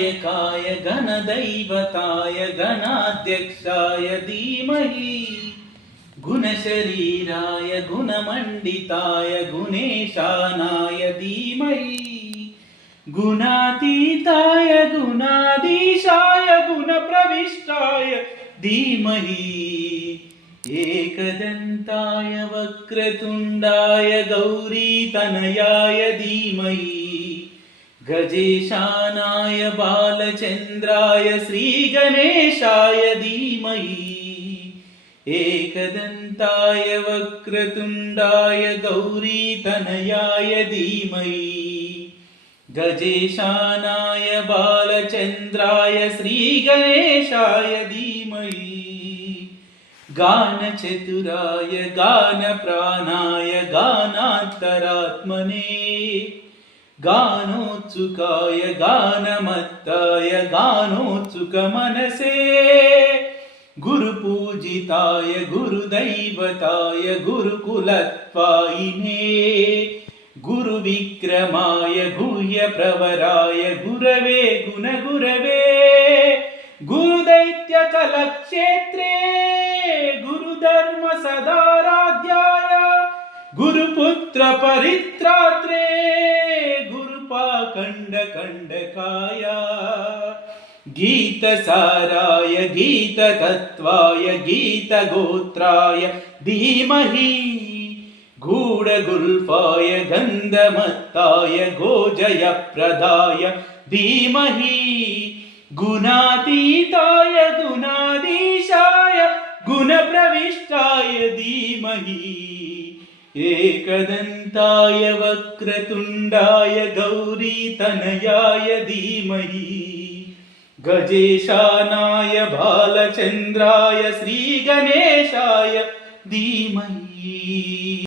गणनायकाय गणदैवताय गणाध्यक्षाय धीमहि गुणशरीराय गुणमण्डिताय गुणेशानाय धीमहि गुणातीताय गुणाधीशाय गुणप्रविष्टाय धीमहि एकदन्ताय वक्रतुण्डाय गौरीतनयाय धीमहि गजेशानाय बालचन्द्राय श्रीगणेशाय धीमहि एकदन्ताय वक्रतुण्डाय गौरीतनयाय धीमहि गजेशानाय बालचन्द्राय श्रीगणेशाय धीमहि गानचतुराय गानप्राणाय गानान्तरात्मने गानोत्सुकाय गानमत्ताय गानोत्सुकमनसे गुरुपूजिताय गुरुदैवताय गुरुकुलत्वायिने गुरुविक्रमाय गुह्यप्रवराय गुरवे गुणगुरवे गुरुदैत्यकलक्षेत्रे गुरुधर्मसदाराध्याय गुरुपुत्रपरित्रात्रे गुरुपाखण्डकण्डकाय गीतसाराय गीततत्त्वाय गीतगोत्राय धीमहि गूढगुल्फाय गन्धमत्ताय गोजयप्रदाय धीमहि गुणातीताय गुणाधीशाय गुणप्रविष्टाय धीमहि एकदन्ताय वक्रतुण्डाय गौरीतनयाय धीमहि गजेशानाय बालचन्द्राय श्रीगणेशाय धीमहि।